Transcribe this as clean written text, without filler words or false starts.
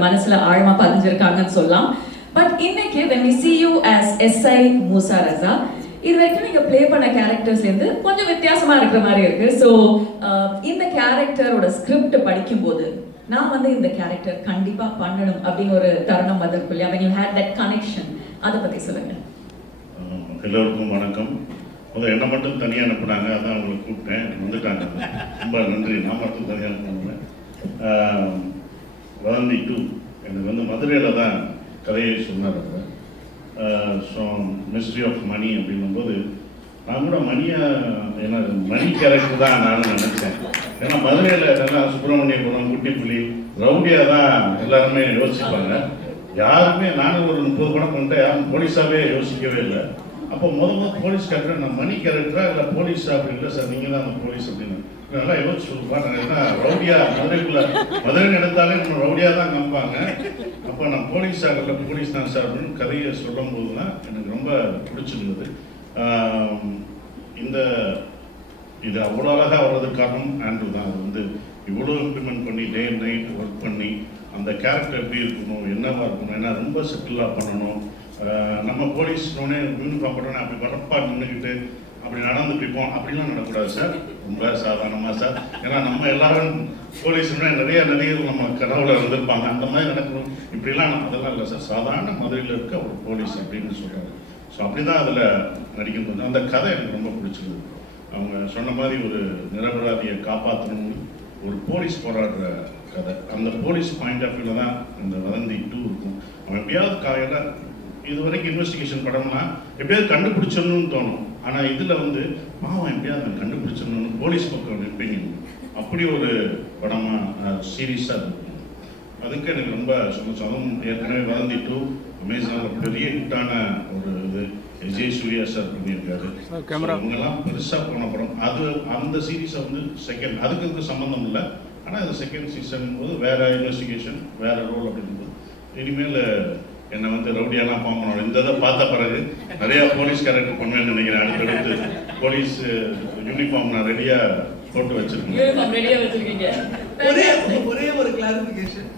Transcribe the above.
மனசுல ஆழமா பதிஞ்சிருக்காங்கன்னு சொல்லலாம். பட் இன்னைக்கு when we see you as SI மூசா ரஸா, இது வரைக்கும் நீங்க ப்ளே பண்ண கேரக்டர்ஸ்ல இருந்து கொஞ்சம் வித்தியாசமா இருக்கிற மாதிரி இருக்கு. ஸோ இந்த கேரக்டரோட ஸ்கிரிப்ட் படிக்கும்போது நான் வந்து இந்த கேரக்டர் கண்டிப்பா பண்ணணும் அப்படின்னு ஒரு தருணம் வந்திருக்கும் இல்லையா? when you had that connection, அதை பத்தி சொல்லுங்க. எல்லோருக்கும் வணக்கம். முதல்ல என்ன மட்டும் தனியாக அனுப்புனாங்க, அதான் அவங்களை கூப்பிட்டேன், வந்துட்டாங்க. ரொம்ப நன்றி. நான் மட்டும் தனியாக அனுப்புனேன். வதந்தி 2 எனக்கு வந்து மதுரையில் தான் கதையை சொன்னார். ஸோ மிஸ்ட்ரி ஆஃப் மணி அப்படின்னும்போது நான் கூட ஏன்னா மணி கேரக்டர் தான் நானும் நினச்சேன். ஏன்னா மதுரையில் நல்லா சுப்பிரமணியபுரம், குட்டிப்புலி, ரவுடியாக தான் எல்லாருமே யோசிப்பாங்க. யாருமே நானும் ஒரு 30 படம் பண்ணிட்டேன், யாரும் போலீஸாகவே யோசிக்கவே இல்லை. அப்போ முதல் போலீஸ் கேரக்டர் நான் மணி கேரக்டரா இல்லை போலீஸா அப்படின்னு இல்லை சார், நீங்கள் தான் அந்த போலீஸ் அப்படின்னு நல்லா யோசிச்சு சொல்லுவாங்க. ஏன்னா ரவுடியா மதுரை எடுத்தாலே நம்ம ரவுடியாக தான் காமிப்பாங்க. அப்போ நான் போலீஸ் ஆகல, போலீஸ் தான் சார் அப்படின்னு கதையை சொல்லும் போது தான் எனக்கு ரொம்ப பிடிச்சிருந்தது. இது அவ்வளோ அழகாக வர்றதுக்கு காரணம் ஆண்ட்ரூ தான். அது வந்து இவ்வளோ இம்ப்ளிமெண்ட் பண்ணி டே அண்ட் நைட் ஒர்க் பண்ணி அந்த கேரக்டர் எப்படி இருக்கணும், என்னவா இருக்கணும், ஏன்னா ரொம்ப செட்டிலாக பண்ணணும். நம்ம போலீஸ்னோடனே யூனிஃபார்ம் போட்டோன்னே அப்படி பரப்பா நின்றுக்கிட்டு அப்படி நடந்துட்டு இருப்போம், அப்படிலாம் நடக்கூடாது சார். ரொம்ப சாதாரணமாக சார். ஏன்னா நம்ம எல்லாரும் போலீஸ்னா நிறைய நடிகர்கள் நம்ம கடவுளை இருந்திருப்பாங்க, அந்த மாதிரி நடக்கணும். இப்படிலாம் அதெல்லாம் இல்லை சார், சாதாரண மதுரையில் இருக்க ஒரு போலீஸ் அப்படின்னு சொல்கிறாரு. ஸோ அப்படி தான் அதில் நடிக்கும்போது அந்த கதை எனக்கு ரொம்ப பிடிச்சிருந்தது. அவங்க சொன்ன மாதிரி ஒரு நிரபராதியை காப்பாற்றணும்னு ஒரு போலீஸ் போராடுற கதை. அந்த போலீஸ் பாயிண்ட் ஆஃப் வியூவில் தான் இந்த வதந்தி 2 இருக்கும். அவன் எப்படியாவது காலையில் இது வரைக்கும் இன்வெஸ்டிகேஷன் படம்னா எப்படியாவது கண்டுபிடிச்சிடணும்னு தோணும். ஆனால் இதில் வந்து பாவம் எப்படியாவது நான் கண்டுபிடிச்சிடணும்னு போலீஸ் பக்கம் நிற்பீங்க. அப்படி ஒரு படமாக சீரியஸாக இருக்கும். அதுக்கு எனக்கு ரொம்ப சந்தோஷம். ஏற்கனவே வதந்தி 2 அமேசானில் பெரிய ஹிட்டான ஒரு இது விஜய் சூர்யா சார் பண்ணியிருக்காரு. இவங்கெல்லாம் பெருசாக போன படம். அந்த சீரீஸை வந்து செகண்ட், அதுக்கு சம்மந்தம் இல்லை. ஆனால் அது செகண்ட் சீசன் போது வேறு இன்வெஸ்டிகேஷன், வேறு ரோல் அப்படிங்கும்போது இனிமேல் என்னை வந்து ரவுடியெல்லாம் பார்க்கணும். இந்த இதை பார்த்த பிறகு நிறையா போலீஸ் கேரக்டர் பண்ணுவேன்னு நினைக்கிறேன். அடுத்தடுத்து போலீஸ் யூனிஃபார்ம் நான் ரெடியாக போட்டு வச்சிருக்கேன். ஒரே ஒரு கிளாரிஃபிகேஷன்.